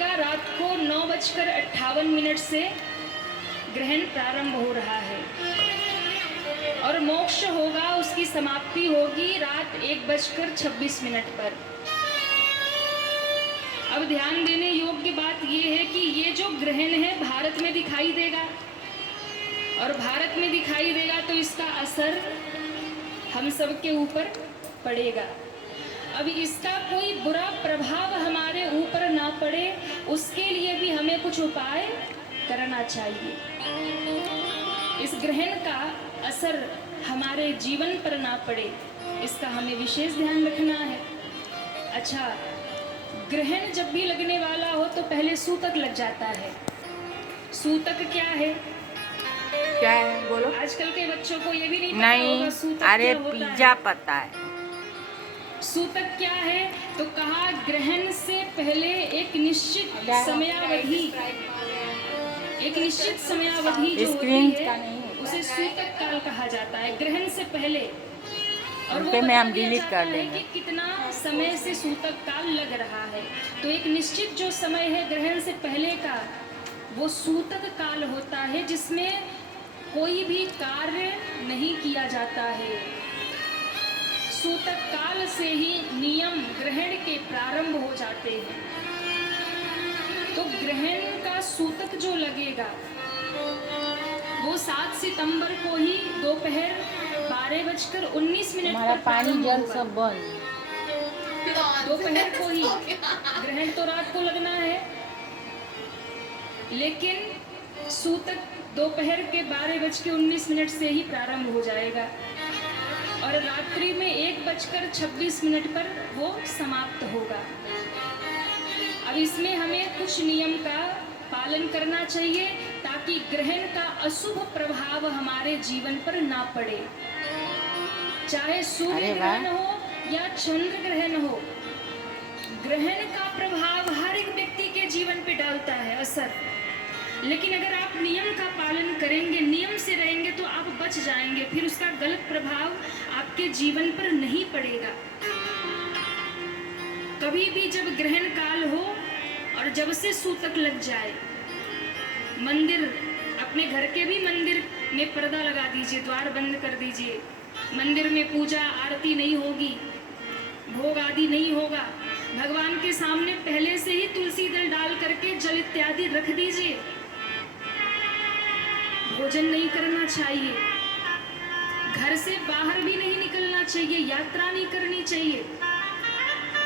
देखिएगा, रात को 9:58 से ग्रहण प्रारंभ हो रहा है और मोक्ष होगा, उसकी समाप्ति होगी रात 1:26 पर। अब ध्यान देने योग्य बात यह है कि ये जो ग्रहण है भारत में दिखाई देगा, और भारत में दिखाई देगा तो इसका असर हम सब के ऊपर पड़ेगा। अब इसका कोई बुरा प्रभाव हमारे ऊपर ना पड़े, उसके लिए भी हमें कुछ उपाय करना चाहिए। इस ग्रहण का असर हमारे जीवन पर ना पड़े, इसका हमें विशेष ध्यान रखना है। अच्छा, ग्रहण जब भी लगने वाला हो तो पहले सूतक लग जाता है। सूतक क्या है? क्या है बोलो? आजकल के बच्चों को ये भी नहीं पता होगा सूतक अरे क्या होता पिज्जा है। पता है। सूतक क्या है? तो कहा ग्रहण से पहले एक निश्चित समयावधि जो होती है उसे सूतक काल कहा जाता है, ग्रहण से पहले। और वो में हम बता दिया डिलीट जाता कर है कि कितना समय से सूतक काल लग रहा है। तो एक निश्चित जो समय है ग्रहण से पहले का, वो सूतक काल होता है, जिसमें कोई भी कार्य नहीं किया जाता है। सूतक काल से ही नियम ग्रहण के प्रारंभ हो जाते हैं। तो ग्रहण का सूतक जो लगेगा वो 7 सितंबर को ही दोपहर 12:19 पर पानी जल सब बंद। दोपहर को ही, ग्रहण तो रात को लगना है, लेकिन सूतक दोपहर के 12:19 से ही प्रारंभ हो जाएगा और रात्रि में 1:26 पर वो समाप्त होगा। अब इसमें हमें कुछ नियम का पालन करना चाहिए ताकि ग्रहण का अशुभ प्रभाव हमारे जीवन पर ना पड़े। चाहे सूर्य ग्रहण हो या चंद्र ग्रहण हो, ग्रहण का प्रभाव हर एक व्यक्ति के जीवन पे डालता है असर। लेकिन अगर आप नियम का पालन करेंगे, नियम से रहेंगे तो आप बच जाएंगे, फिर उसका गलत प्रभाव आपके जीवन पर नहीं पड़ेगा। कभी भी जब ग्रहण काल हो और जब से सूतक लग जाए, मंदिर, अपने घर के भी मंदिर में पर्दा लगा दीजिए, द्वार बंद कर दीजिए। मंदिर में पूजा आरती नहीं होगी, भोग आदि नहीं होगा। भगवान के सामने पहले से ही तुलसी दल डाल करके जल इत्यादि रख दीजिए। भोजन नहीं करना चाहिए, घर से बाहर भी नहीं निकलना चाहिए, यात्रा नहीं करनी चाहिए।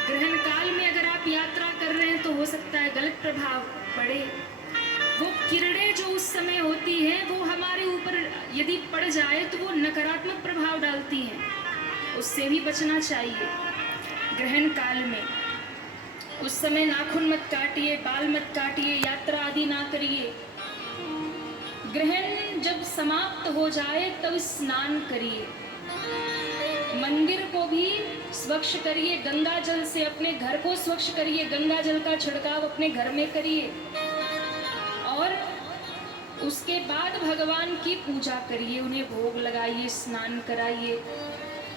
ग्रहण काल में अगर आप यात्रा कर रहे हैं तो हो सकता है गलत प्रभाव पड़े। वो किरणें जो उस समय होती हैं वो हमारे ऊपर यदि पड़ जाए तो वो नकारात्मक प्रभाव डालती हैं, उससे भी बचना चाहिए। ग्रहण काल में उस समय नाखून मत काटिए, बाल मत काटिए, यात्रा आदि ना करिए। ग्रहण जब समाप्त हो जाए तब स्नान करिए, मंदिर को भी स्वच्छ करिए, गंगा जल से अपने घर को स्वच्छ करिए, गंगा जल का छिड़काव अपने घर में करिए और उसके बाद भगवान की पूजा करिए, उन्हें भोग लगाइए, स्नान कराइए,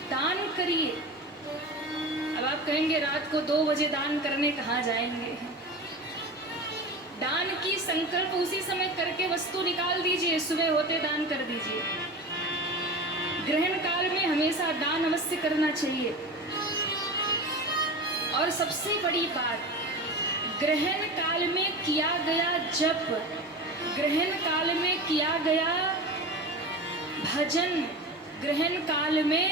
दान करिए। अब आप कहेंगे रात को 2 बजे दान करने कहाँ जाएंगे? दान की संकल्प उसी समय करके वस्तु निकाल दीजिए, सुबह होते दान कर दीजिए। ग्रहण काल में हमेशा दान अवश्य करना चाहिए। और सबसे बड़ी बात, ग्रहण काल में किया गया जप, ग्रहण काल में किया गया भजन, ग्रहण काल में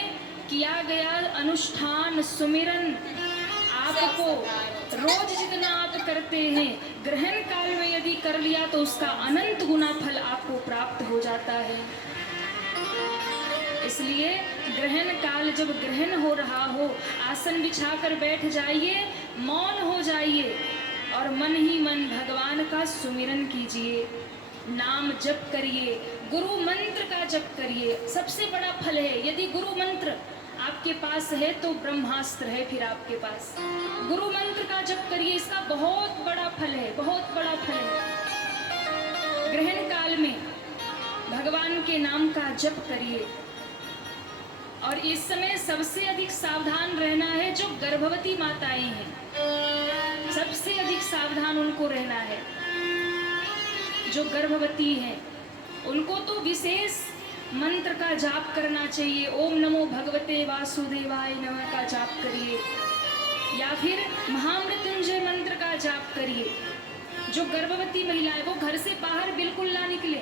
किया गया अनुष्ठान, सुमिरन, आपको रोज जितना आप करते हैं ग्रहण काल में यदि कर लिया तो उसका अनंत गुना फल आपको प्राप्त हो जाता है। इसलिए ग्रहण काल जब ग्रहण हो रहा हो, आसन बिछाकर बैठ जाइए, मौन हो जाइए और मन ही मन भगवान का सुमिरन कीजिए, नाम जप करिए, गुरु मंत्र का जप करिए। सबसे बड़ा फल है, यदि गुरु मंत्र आपके पास है तो ब्रह्मास्त्र है फिर आपके पास। गुरु मंत्र का जप करिए, इसका बहुत बड़ा फल है, बहुत बड़ा फल है। ग्रहण काल में भगवान के नाम का जप करिए। और इस समय सबसे अधिक सावधान रहना है जो गर्भवती माताएं हैं, सबसे अधिक सावधान उनको रहना है। जो गर्भवती हैं उनको तो विशेष मंत्र का जाप करना चाहिए। ओम नमो भगवते वासुदेवाय नमः का जाप करिए या फिर महामृत्युंजय मंत्र का जाप करिए। जो गर्भवती महिला है वो घर से बाहर बिल्कुल ना निकले।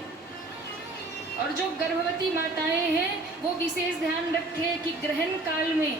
और जो गर्भवती माताएं हैं वो विशेष ध्यान रखें कि ग्रहण काल में